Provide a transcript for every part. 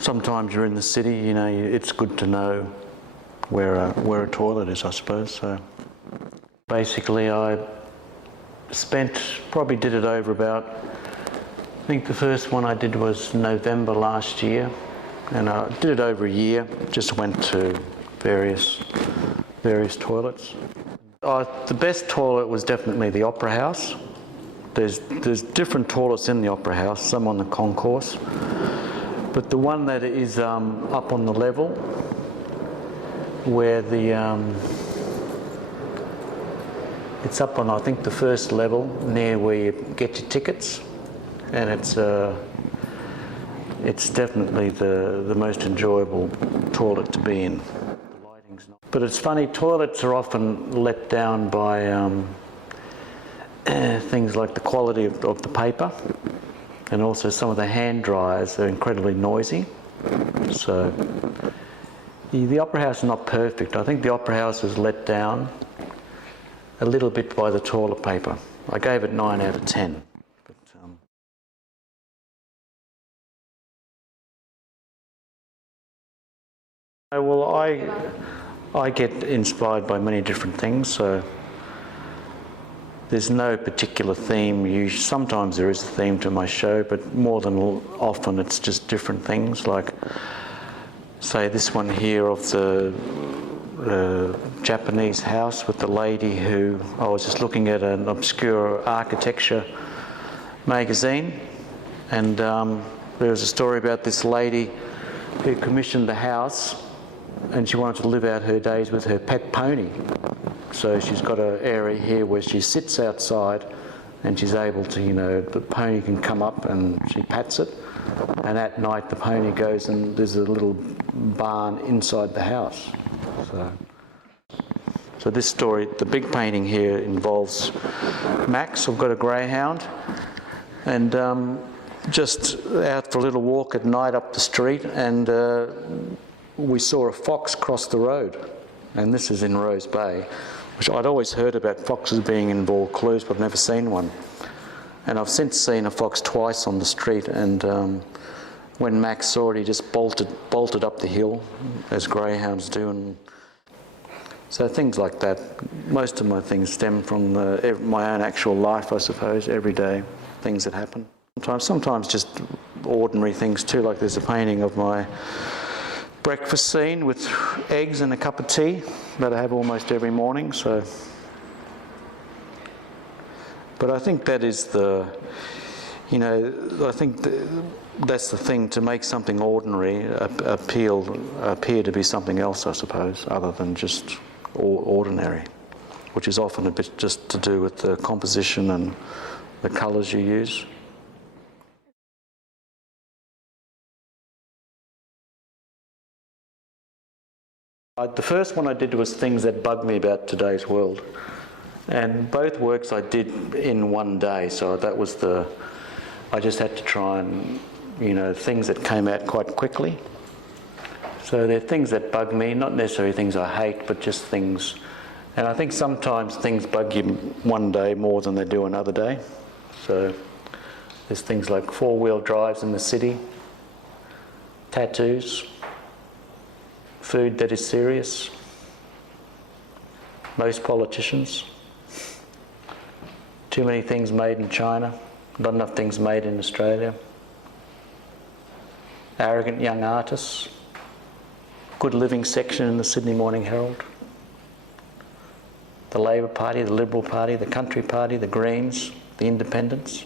sometimes you're in the city, you know, it's good to know where a toilet is, I suppose. So basically I probably did it over about, I think the first one I did was November last year, and I did it over a year, just went to various toilets. The best toilet was definitely the Opera House. There's different toilets in the Opera House, some on the concourse, but the one that is up on the level where it's up on, I think, the first level near where you get your tickets, and it's definitely the most enjoyable toilet to be in. The lighting's not. But it's funny, toilets are often let down by things like the quality of the paper, and also some of the hand dryers are incredibly noisy. So the Opera House is not perfect. I think the Opera House is let down a little bit by the toilet paper. I gave it 9 out of 10. But, well, I get inspired by many different things, so there's no particular theme. Sometimes there is a theme to my show, but more than often it's just different things. Like, say, this one here of the Japanese house with the lady who, I was just looking at an obscure architecture magazine, and there was a story about this lady who commissioned the house, and she wanted to live out her days with her pet pony. So she's got an area here where she sits outside and she's able to, you know, the pony can come up and she pats it, and at night the pony goes and there's a little barn inside the house. So this story, the big painting here involves Max. I've got a greyhound, and just out for a little walk at night up the street, and we saw a fox cross the road, and this is in Rose Bay, which I'd always heard about foxes being in Vaucluse, but I've never seen one. And I've since seen a fox twice on the street, and when Max saw it, he just bolted up the hill, as greyhounds do. And so things like that. Most of my things stem from my own actual life, I suppose, everyday things that happen. Sometimes just ordinary things too, like there's a painting of my breakfast scene with eggs and a cup of tea that I have almost every morning. So, but I think that is I think that's the thing, to make something ordinary appear to be something else, I suppose, other than just ordinary, which is often a bit just to do with the composition and the colours you use. The first one I did was things that bug me about today's world, and both works I did in one day, so that was I just had to try and, you know, things that came out quite quickly. So they're things that bug me, not necessarily things I hate, but just things, and I think sometimes things bug you one day more than they do another day. So there's things like four-wheel drives in the city, tattoos, food that is serious, most politicians, too many things made in China, not enough things made in Australia, arrogant young artists, good living section in the Sydney Morning Herald, the Labor Party, the Liberal Party, the Country Party, the Greens, the Independents.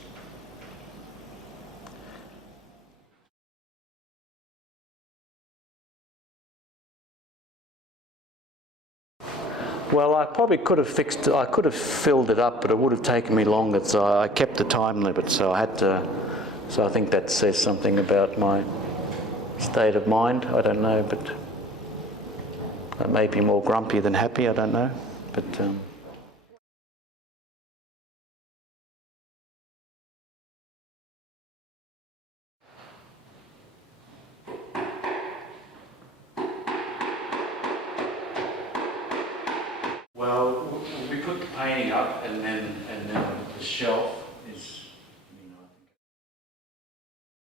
Well, I probably could have filled it up, but it would have taken me longer, so I kept the time limit, so I think that says something about my state of mind. I don't know, but I may be more grumpy than happy, I don't know, but well, we put the painting up, and then the shelf is